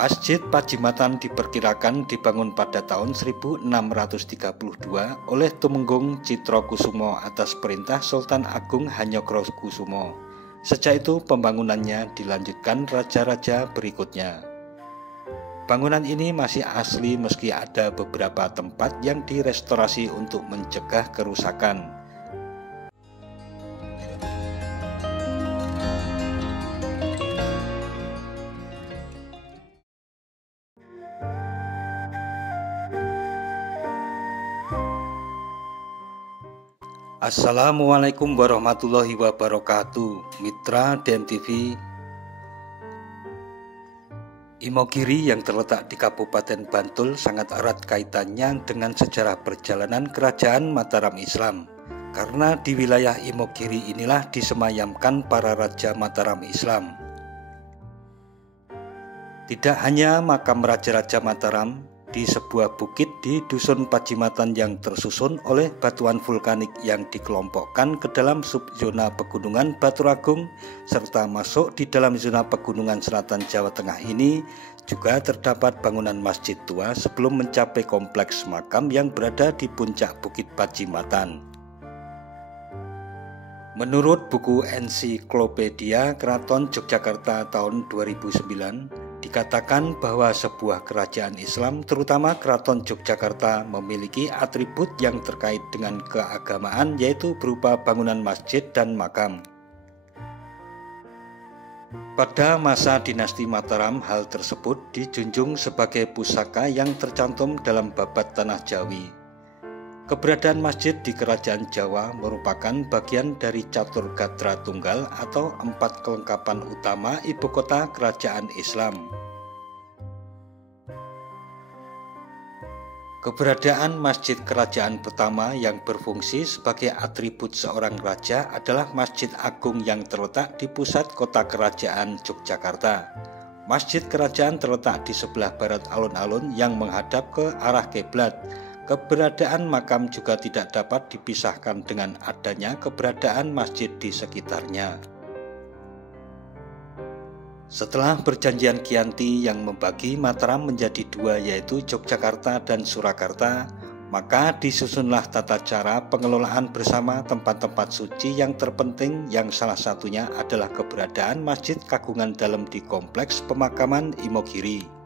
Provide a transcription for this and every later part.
Masjid Pajimatan diperkirakan dibangun pada tahun 1632 oleh Tumenggung Citrokusumo atas perintah Sultan Agung Hanyokrokusumo. Sejak itu pembangunannya dilanjutkan raja-raja berikutnya. Bangunan ini masih asli meski ada beberapa tempat yang direstorasi untuk mencegah kerusakan. Assalamualaikum warahmatullahi wabarakatuh. Mitra DMTV. Imogiri yang terletak di Kabupaten Bantul sangat erat kaitannya dengan sejarah perjalanan kerajaan Mataram Islam, karena di wilayah Imogiri inilah disemayamkan para raja Mataram Islam. Tidak hanya makam raja-raja Mataram, di sebuah bukit di Dusun Pajimatan yang tersusun oleh batuan vulkanik yang dikelompokkan ke dalam subzona pegunungan Batur Agung serta masuk di dalam zona pegunungan selatan Jawa Tengah ini juga terdapat bangunan masjid tua sebelum mencapai kompleks makam yang berada di puncak Bukit Pajimatan. Menurut buku Ensiklopedia Keraton Yogyakarta tahun 2009, dikatakan bahwa sebuah kerajaan Islam, terutama Keraton Yogyakarta, memiliki atribut yang terkait dengan keagamaan, yaitu berupa bangunan masjid dan makam. Pada masa dinasti Mataram, hal tersebut dijunjung sebagai pusaka yang tercantum dalam Babad Tanah Jawi. Keberadaan masjid di Kerajaan Jawa merupakan bagian dari Catur Gatra Tunggal atau 4 kelengkapan utama ibu kota kerajaan Islam. Keberadaan masjid kerajaan pertama yang berfungsi sebagai atribut seorang raja adalah Masjid Agung yang terletak di pusat kota kerajaan Yogyakarta. Masjid kerajaan terletak di sebelah barat alun-alun yang menghadap ke arah kiblat. Keberadaan makam juga tidak dapat dipisahkan dengan adanya keberadaan masjid di sekitarnya. Setelah perjanjian Giyanti yang membagi Mataram menjadi 2, yaitu Yogyakarta dan Surakarta, maka disusunlah tata cara pengelolaan bersama tempat-tempat suci yang terpenting, yang salah satunya adalah keberadaan Masjid Kagungan Dalem di Kompleks Pemakaman Imogiri.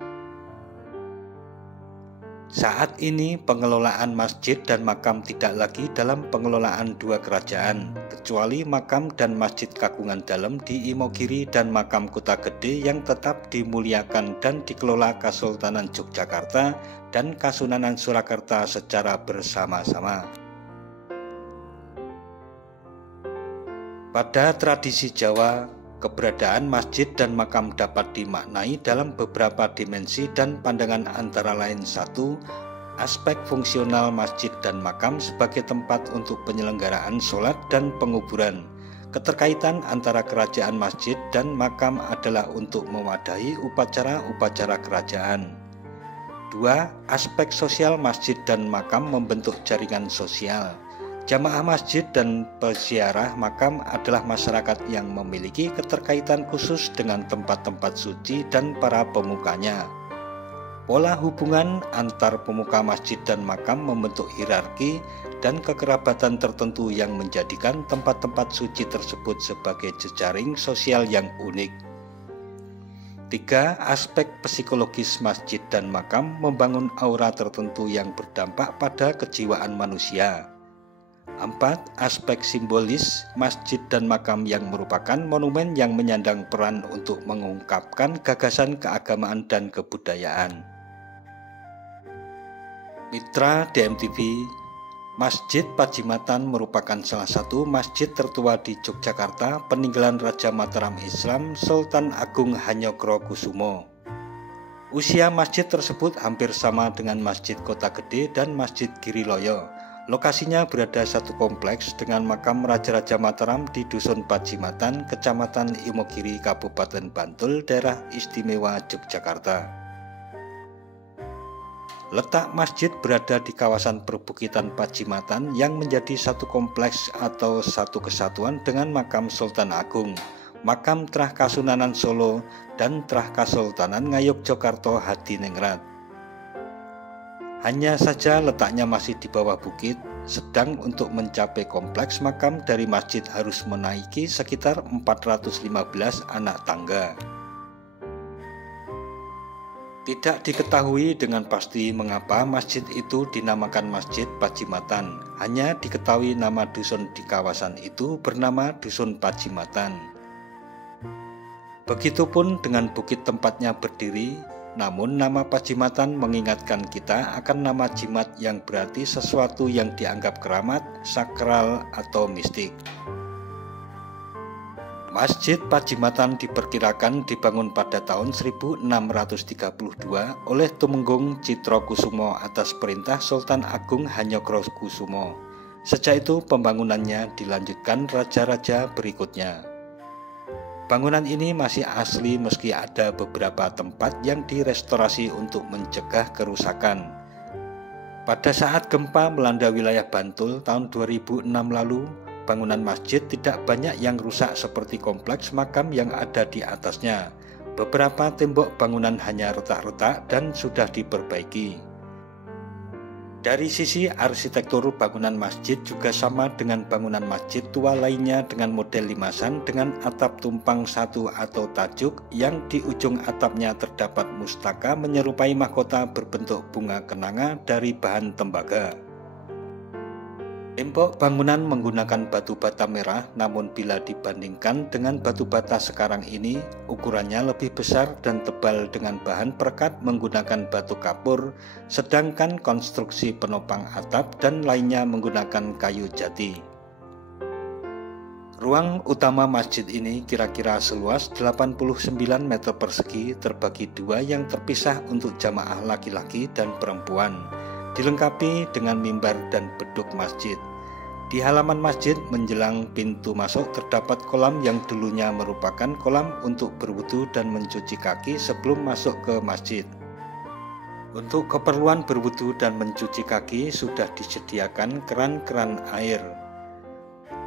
Saat ini pengelolaan masjid dan makam tidak lagi dalam pengelolaan 2 kerajaan, kecuali makam dan Masjid Kagungan Dalem di Imogiri dan makam Kota Gede yang tetap dimuliakan dan dikelola Kesultanan Yogyakarta dan Kasunanan Surakarta secara bersama-sama. Pada tradisi Jawa, keberadaan masjid dan makam dapat dimaknai dalam beberapa dimensi dan pandangan, antara lain 1. Aspek fungsional masjid dan makam sebagai tempat untuk penyelenggaraan sholat dan penguburan. Keterkaitan antara kerajaan masjid dan makam adalah untuk mewadahi upacara-upacara kerajaan. 2. Aspek sosial masjid dan makam membentuk jaringan sosial. Jamaah masjid dan peziarah makam adalah masyarakat yang memiliki keterkaitan khusus dengan tempat-tempat suci dan para pemukanya. Pola hubungan antar pemuka masjid dan makam membentuk hierarki dan kekerabatan tertentu yang menjadikan tempat-tempat suci tersebut sebagai jejaring sosial yang unik. 3. Aspek psikologis masjid dan makam membangun aura tertentu yang berdampak pada kejiwaan manusia. 4. Aspek simbolis masjid dan makam yang merupakan monumen yang menyandang peran untuk mengungkapkan gagasan keagamaan dan kebudayaan. Mitra DMTV, Masjid Pajimatan merupakan salah satu masjid tertua di Yogyakarta peninggalan Raja Mataram Islam Sultan Agung Hanyokrokusumo. Usia masjid tersebut hampir sama dengan Masjid Kota Gede dan Masjid Giriloyo. Lokasinya berada satu kompleks dengan makam Raja-Raja Mataram di Dusun Pajimatan, Kecamatan Imogiri, Kabupaten Bantul, Daerah Istimewa Yogyakarta. Letak masjid berada di kawasan perbukitan Pajimatan yang menjadi satu kompleks atau satu kesatuan dengan makam Sultan Agung. Makam Trah Kasunanan Solo, dan Trah Kasultanan Ngayogyakarta Hadiningrat. Hanya saja letaknya masih di bawah bukit, sedang untuk mencapai kompleks makam dari masjid harus menaiki sekitar 415 anak tangga. Tidak diketahui dengan pasti mengapa masjid itu dinamakan Masjid Pajimatan. Hanya diketahui nama dusun di kawasan itu bernama Dusun Pajimatan. Begitupun dengan bukit tempatnya berdiri, namun nama Pajimatan mengingatkan kita akan nama jimat yang berarti sesuatu yang dianggap keramat, sakral, atau mistik. Masjid Pajimatan diperkirakan dibangun pada tahun 1632 oleh Tumenggung Citrokusumo atas perintah Sultan Agung Hanyokrokusumo. Sejak itu pembangunannya dilanjutkan raja-raja berikutnya. Bangunan ini masih asli meski ada beberapa tempat yang direstorasi untuk mencegah kerusakan. Pada saat gempa melanda wilayah Bantul tahun 2006 lalu, bangunan masjid tidak banyak yang rusak seperti kompleks makam yang ada di atasnya. Beberapa tembok bangunan hanya retak-retak dan sudah diperbaiki. Dari sisi arsitektur, bangunan masjid juga sama dengan bangunan masjid tua lainnya dengan model limasan dengan atap tumpang satu atau tajuk yang di ujung atapnya terdapat mustaka menyerupai mahkota berbentuk bunga kenanga dari bahan tembaga. Tembok bangunan menggunakan batu bata merah, namun bila dibandingkan dengan batu bata sekarang ini, ukurannya lebih besar dan tebal dengan bahan perekat menggunakan batu kapur, sedangkan konstruksi penopang atap dan lainnya menggunakan kayu jati. Ruang utama masjid ini kira-kira seluas 89 meter persegi terbagi dua yang terpisah untuk jamaah laki-laki dan perempuan. Dilengkapi dengan mimbar dan beduk masjid. Di halaman masjid menjelang pintu masuk terdapat kolam yang dulunya merupakan kolam untuk berwudu dan mencuci kaki sebelum masuk ke masjid. Untuk keperluan berwudu dan mencuci kaki sudah disediakan keran-keran air.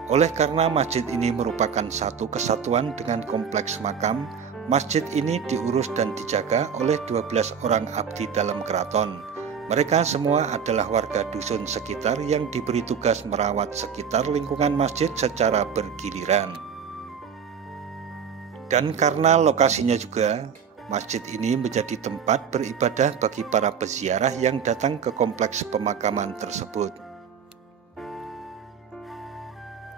Oleh karena masjid ini merupakan satu kesatuan dengan kompleks makam, masjid ini diurus dan dijaga oleh 12 orang abdi dalam keraton. Mereka semua adalah warga dusun sekitar yang diberi tugas merawat sekitar lingkungan masjid secara bergiliran. Dan karena lokasinya juga, masjid ini menjadi tempat beribadah bagi para peziarah yang datang ke kompleks pemakaman tersebut.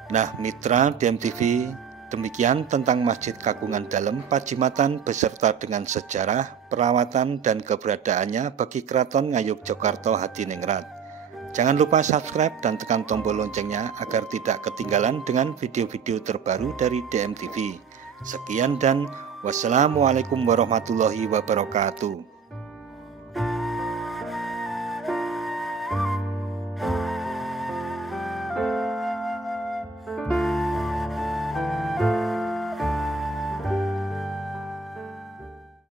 Nah, mitra DMTV, demikian tentang Masjid Kagungan Dalem Pajimatan beserta dengan sejarah, perawatan, dan keberadaannya bagi Keraton Ngayogyakarta Hadiningrat. Jangan lupa subscribe dan tekan tombol loncengnya agar tidak ketinggalan dengan video-video terbaru dari DMTV. Sekian dan wassalamualaikum warahmatullahi wabarakatuh.